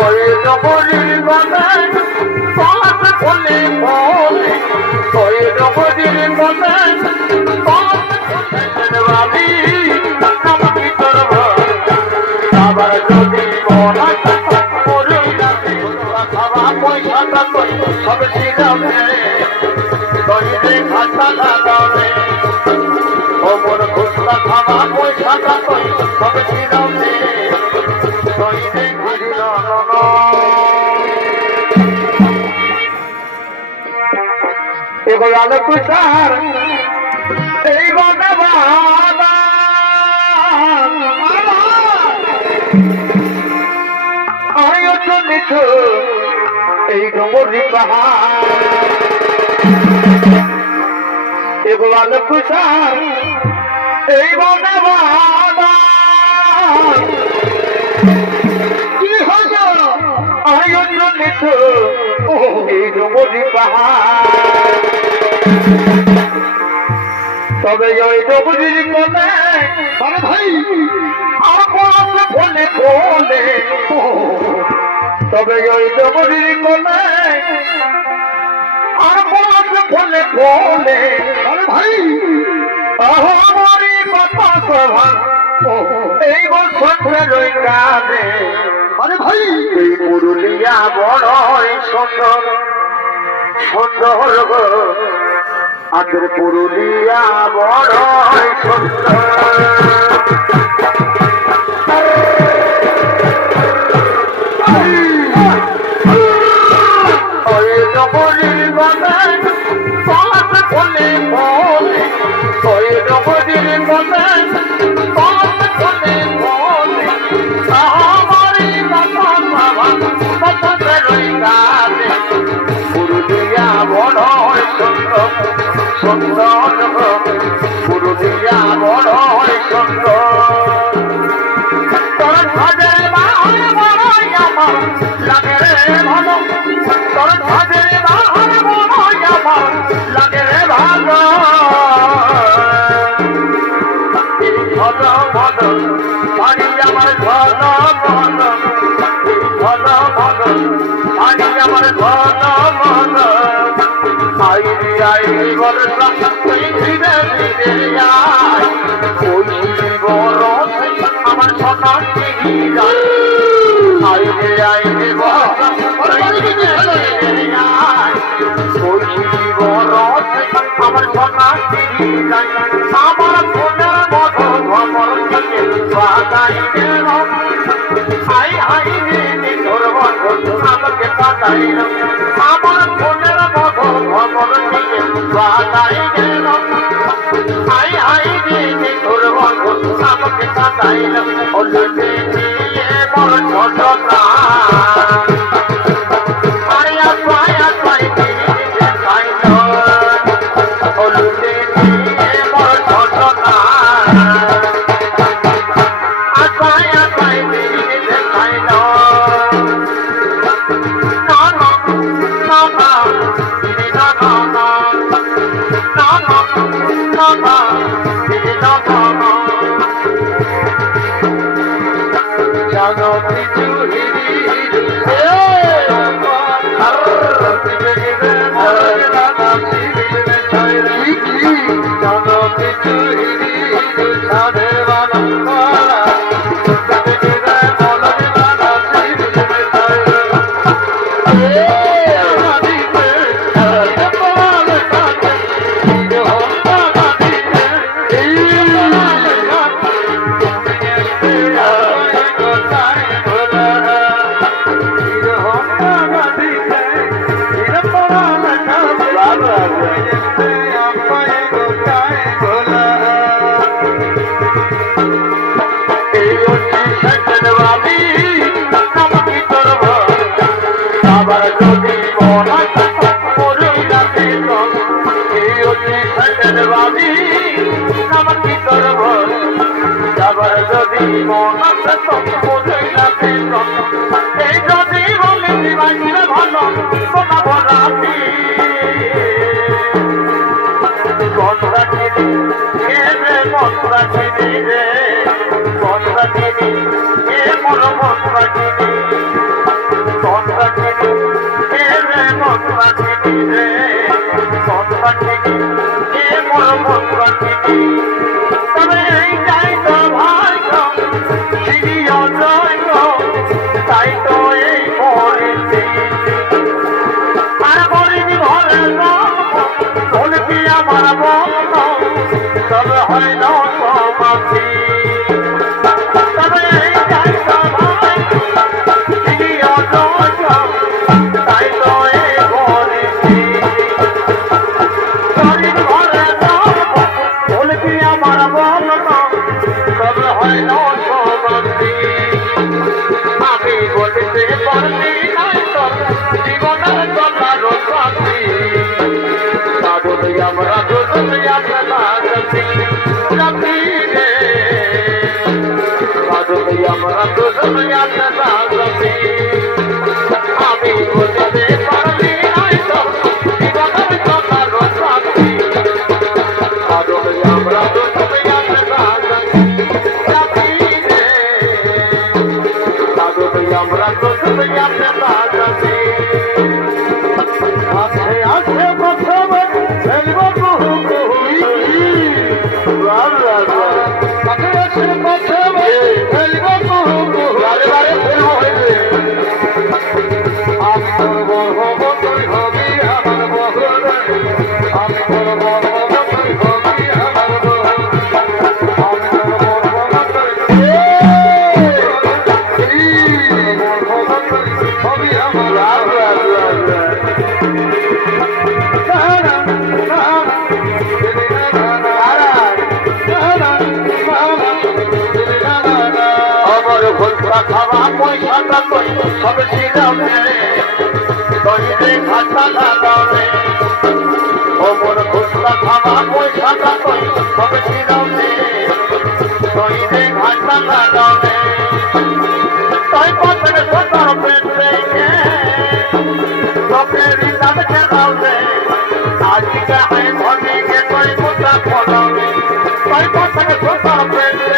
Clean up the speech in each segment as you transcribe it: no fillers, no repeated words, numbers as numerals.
ওই ডগরির গলায় পাত ফুলে ফলে ওই ডগরির গলায় পাত ফুলে ভাবি নাম কি করব আবার যদি মনা মরে যাবে খাওয়া পয়সাটা কই সব শিখাবে তইরে খাতা লাগাবে ও মোর খুশলা খাওয়া পয়সাটা কই সব শিখাবে তইরে এবার আলো তুষার এই বাবা আয়োজনিত এই ডুমুরি পাহাড় এবার আলো তুষার এই বাবা কি হলো আয়োজনিত এই ডুমুরি পাহাড় তবে ওই ডুমুরির কোলে আরে ভাই আর বলতে বলে বলে তবে ওই ডুমুরির কোলে আর বলতে বলে বলে আরে ভাই আমারই কথা সভা এই বছর ওই কাঁদে আরে ভাই এই পুরুলিয়া বড়ই সুন্দর সুন্দর গো আদের পুরুলিয়া বড়ই সুন্দর ওই ডগরির গলায় পাত ফুলে ফলে ওই ডগরির গলায় পাত ফুলে ফলে আমারই কথা বাবা বেরোই কাঁদে পুরুলিয়া বড়ই সুন্দর সুন্দর পুরুলিয়া বড়ই সুন্দর তোর ভাজের বাহার বড়ই আমার লাগে রে ভালো তোর ভাজের বাহার বড়ই আমার লাগে রে ভালো ঘন ঘন বাড়ি আমার ঘন ঘন ঘন ঘন বাড়ি আমার ঘন ঘন আইরি আইরি বর্ষা তুই ধীরে ধীরে আয় ওই বড় আমার সোনা টিভি যায় আইরি আইরি বর্ষা তুই ধীরে ধীরে আয় ওই বড় আমার সোনা টিভি যায় আমার ফোনের মতো খবর থেকে বাজাই গেল আই আই রে তোর বন্ধু আমাকে বাজাই আমার ফোনের মতো খবর থেকে বাজাই গেল আই আই রে তোর বন্ধু আমাকে বাজাই ওলে দিয়ে বড় ছোট আয়া পায়া পাই দিয়ে খাইলো ওলে দিয়ে বড় ছোট আয়া পাই দিয়ে খাইলো রে বন্ধনী এ মোর বন্ধনী তবে এই যাই তো ভাই শ্রী অজয় তাই তো এই পরিস্থিতি আর বলিনি ঘরে বলবি আমার বন্ধ তবে হয় না সমাধি তবে এই যাই তো ভাই শ্রী অজয় তাই তো এই পরিস্থিতি বলিনি ঘরে বলবি আমার বন্ধ তবে হয় না সমাধি আমি বলতে পারছি নাই তো জীবনের কথা রোসাছি সাধন আমরা দুনিয়া প্রকাশি রাতি রে সাধন আমরা দুনিয়া প্রকাশি আমি বলতে পারছি নাই তো জীবনের কথা রোসাছি সাধন আমরা দুনিয়া প্রকাশি রাতি রে আমরা তো দুনিয়া প্রকাশি আছে আছে প্রথম ফেলবো বহু আছে আছে প্রথম ফেলবো বহু বারে বারে ফেলবো হয়েছে আমি করবো হব তুই হবি আমার বহু আমি করবো হব তুই হবি আমার বহু আমি করবো হব তুই হবি আমার খাওয়া পয়সাটা কই সব ছিলাম রে দইরে খাতা লাগাবে ও মোর খুচরা খাওয়া পয়সাটা কই সব ছিলাম রে দইরে খাতা লাগাবে তাই পথে সতর পেতে তোকে রিজাব খেলাবে আজকে হাই ধনী কে কই মুতা ফলাবে তাই পথে সতর পেতে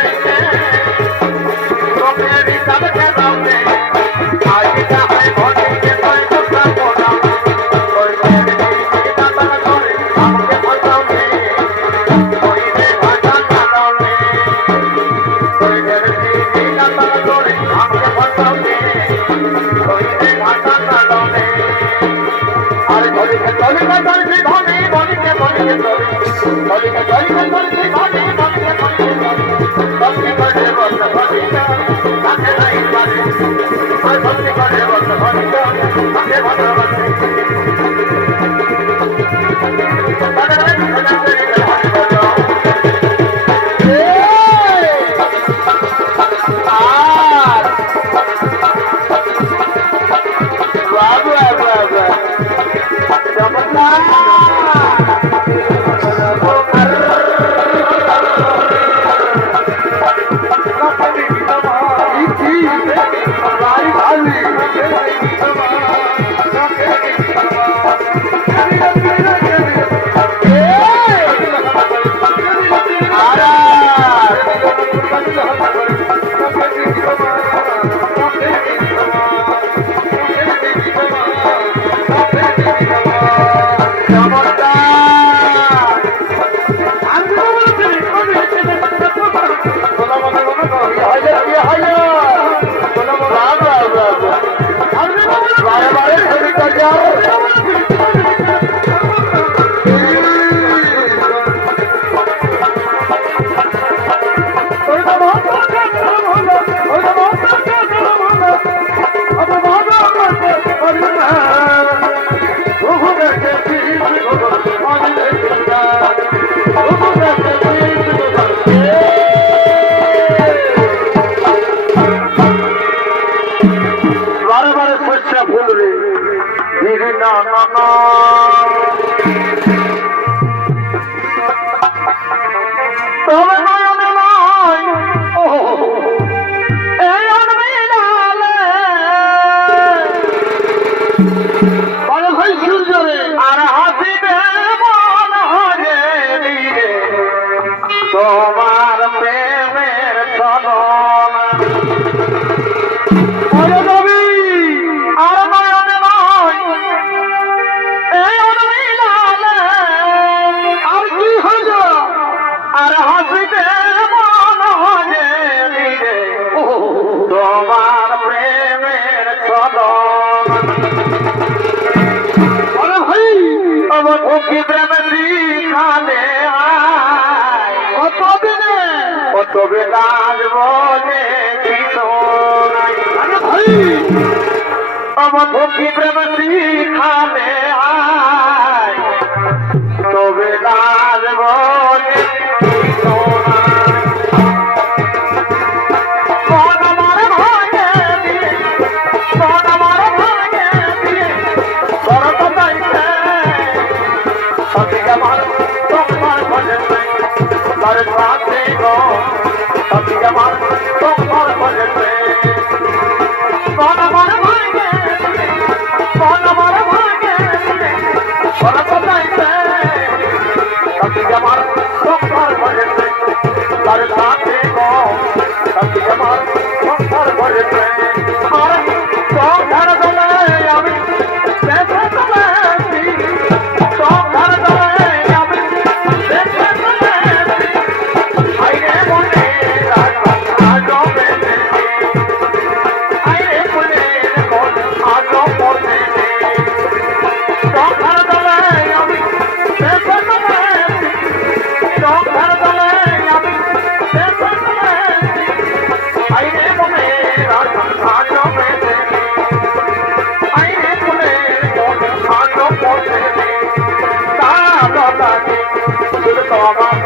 তোমার প্রেমের ছলনা আর নয়নে নয় এই ঢুকি প্রেমে শিখালে কতদিনে কত বেলার বলে ভাই ঢুকি প্রেমে শিখালে তবে লাল বলে Baba.